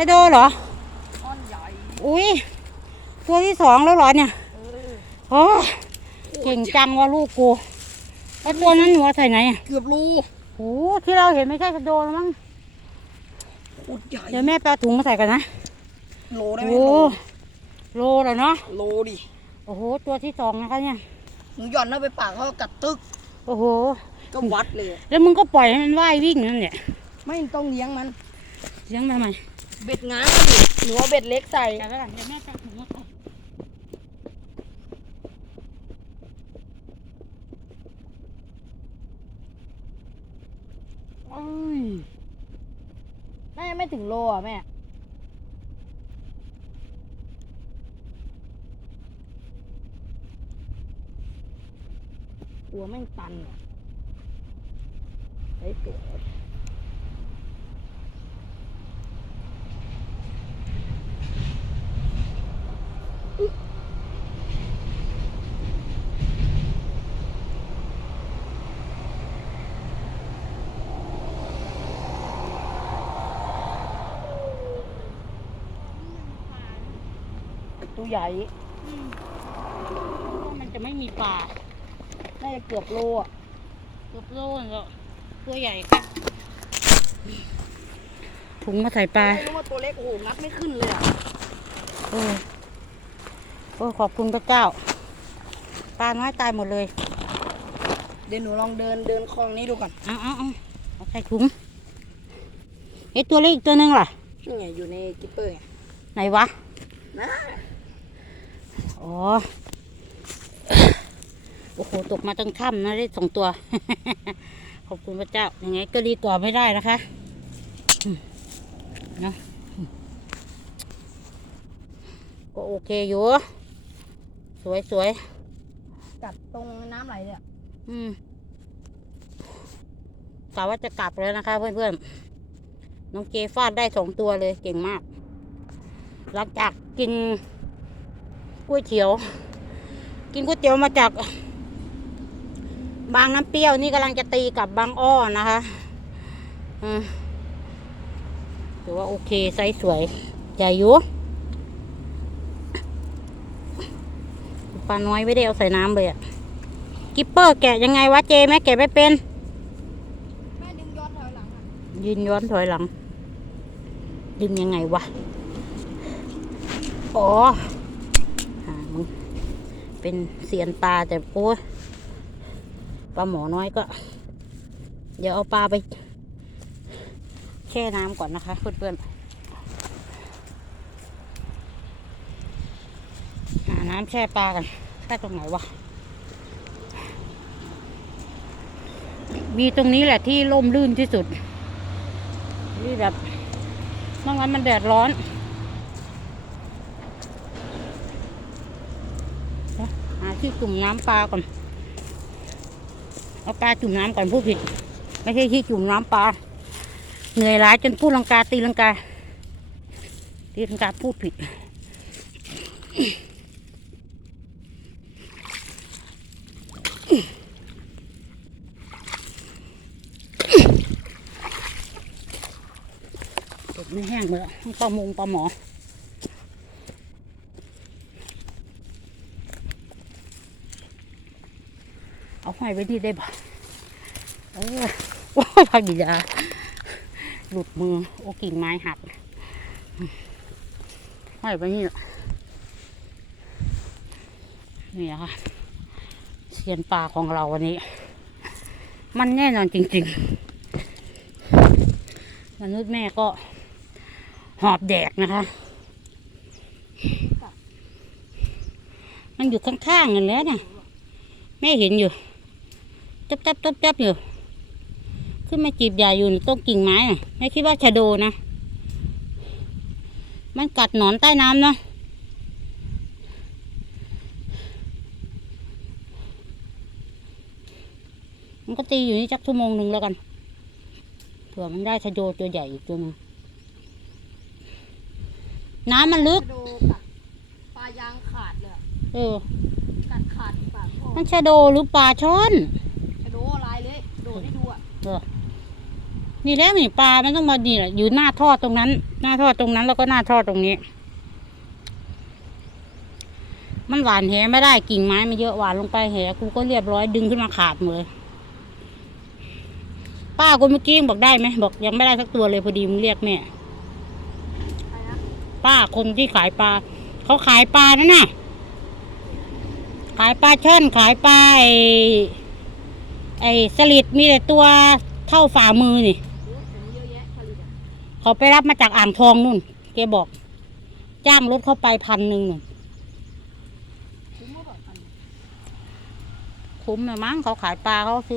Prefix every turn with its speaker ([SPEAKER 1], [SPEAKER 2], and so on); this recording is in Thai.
[SPEAKER 1] ชะโดเหรอ
[SPEAKER 2] อ้อนใหญ่
[SPEAKER 1] อุ้ยตัวที่สองแล้วเหรอเนี่ย
[SPEAKER 2] เออ
[SPEAKER 1] โอ้เก่งจังว่าลูกกูแล้วตัวนั้นหนูเอาใส่ไหนอะ
[SPEAKER 2] เกือบรู
[SPEAKER 1] โอ้ที่เราเห็นไม่ใช่ชะโดแล้วมั้ง
[SPEAKER 2] โคตรใหญ่
[SPEAKER 1] เดี๋ยวแม่ไปเอาถุงมาใส่กันนะ
[SPEAKER 2] โลได้ไหม
[SPEAKER 1] โอ้
[SPEAKER 2] โล
[SPEAKER 1] โลเลยเนาะ
[SPEAKER 2] โลดิ
[SPEAKER 1] โอ้โหตัวที่สองนะคะเนี่ย
[SPEAKER 2] หนูหย่อนเข้าไปปากเขากัดตึก
[SPEAKER 1] โอ้โห
[SPEAKER 2] ก็วัดเลย
[SPEAKER 1] แล้วมึงก็ปล่อยให้มันว่ายวิ่งนั่นแหละ
[SPEAKER 2] ไม่ต้องเลี้ยงมัน
[SPEAKER 1] เลี้ยงมาใหม่
[SPEAKER 2] เบ็ดง้างมันดิหนูเอาเบ็ดเล็กใส่
[SPEAKER 1] ใส่ไปก่อนเดี๋ยวแม่จะเอาถุงมาใส่
[SPEAKER 2] เอ้ยน่าจะไม่ถึงโลอะแม่ หัวแม่งตันอะไอ้ตัว ตัวใหญ่
[SPEAKER 1] อืมว่ามันจะไม่มีปลา
[SPEAKER 2] น่าจะเกือบโลอะ
[SPEAKER 1] เกือบโลแล้วตัวใหญ่ค่ะถุงมาใส่ปลา
[SPEAKER 2] ไม่รู้ว่าตัวเล็กโอ้โหงัดไม่ขึ้นเลยอะ
[SPEAKER 1] โอ้โอ้ขอบคุณพระเจ้า ปลาน้อยตายหมดเลย
[SPEAKER 2] เดี๋ยวหนูลองเดินเดินคลองนี้ดูก่อน
[SPEAKER 1] เอาเอาเอาเอาใส่ถุงเอ้ตัวเล็กอีกตัวหนึงล่ะ
[SPEAKER 2] นี่ไงอยู่ในกิปเปอร์ไง
[SPEAKER 1] ไหนวะ
[SPEAKER 2] นะ
[SPEAKER 1] อ๋อ โอ้โห ตกมาตั้งค่ำนะได้สองตัว ขอบคุณพระเจ้า ยังไงก็ดีกว่าไม่ได้นะคะอืมเนาะอืมก็โอเคอยู่ สวยสวย
[SPEAKER 2] กัดตรงน้ำไหลเลยอะ
[SPEAKER 1] ๆอืมกะว่าจะกลับแล้วนะคะ เพื่อนๆ น้องเกฟาดได้สองตัวเลยเก่งมาก หลังจากกิน ก๋วยเตี๋ยว กินก๋วยเตี๋ยวมาจากบางน้ำเปรี้ยวนี่กำลังจะตีกับบางอ้อนะคะอืมถือว่าโอเคไซส์สวยใหญ่อยู่ปลาน้อยไม่ได้เอาใส่น้ำเลยอะกิปเปอร์แกะยังไงวะเจแม่แกะไม่เป็น
[SPEAKER 2] แม่ดึงย้อนถอยหลังอะ
[SPEAKER 1] ยืนย้อนถอยหลัง ดึงยังไงวะ อ๋อหามึง เป็นเสียนปลาแต่โอ้ปลาหมอน้อยก็ เดี๋ยวเอาปลาไป แช่น้ำก่อนนะคะเพื่อนๆหาน้ำแช่ปลากันแช่ตรงไหนวะมีตรงนี้แหละที่ร่มรื่นที่สุด นี่แบบนอกนั้นมันแดดร้อนเดี๋ยวหา ที่จุ่มน้ำปลาก่อน เอาปลาจุ่มน้ำก่อนพูดผิด ไม่ใช่ที่จุ่มน้ำปลา เหนื่อยร้ายจนพูดลังกาตีลังกา ตีลังกาพูดผิด เด็กไม่แห้งเลยต้องปลามงปลาหมอ เอาห้อยไว้นี่ได้ปะเออว้าวพักดีจ้าหลุดมือโอ้กิ่งไม้หักห้อยไว้นี่นี่ค่ะเซียนปลาของเราวันนี้ มันแน่นอนจริง ๆ มนุษย์แม่ก็หอบแดกนะคะ มันอยู่ข้างๆกันแล้วนี่ยแม่เห็นอยู่ จับจับจับจับอยู่ ขึ้นมาจีบยาอยู่ในต้นกิ่งไม้น่ะแม่คิดว่าชะโดนะ มันกัดหนอนใต้น้ำเนาะมันก็ตีอยู่นี่จักชั่วโมงหนึ่งแล้วกัน เผื่อมันได้ชะโดตัวใหญ่อีกตัวหนึงน้ำมันลึก
[SPEAKER 2] ดูกัดปลายางขาดเลยอะ
[SPEAKER 1] เออ
[SPEAKER 2] กัดขาดปากพ่อ
[SPEAKER 1] มันชะโดหรือปลาช่อน นี่แล้วนี่ปลามันต้องมาดีแหละอยู่หน้าท่อตรงนั้น หน้าท่อตรงนั้นแล้วก็หน้าท่อตรงนี้ มันหวานแหไม่ได้กิ่งไม้มันเยอะหวานลงไปแหกูก็เรียบร้อยดึงขึ้นมาขาดหมดเลยป้ากูเมื่อกี้บอกได้ไหมบอกยังไม่ได้สักตัวเลยพอดีมึงเรียกแม่ป้าคนที่ขายปลาเขาขายปลานั่นน่ะขายปลาช่อนขายปลาไอ ไอสลิดมีแต่ตัวเท่าฝ่ามือนี่
[SPEAKER 2] เขา
[SPEAKER 1] ไปรับมาจากอ่างทองนู่นแกบอก จ้างรถเข้าไปพันหนึ่งนู่น
[SPEAKER 2] คุ้มนพัน
[SPEAKER 1] คุ้มเลยมั้งเขาขายปลาเขาซื้อ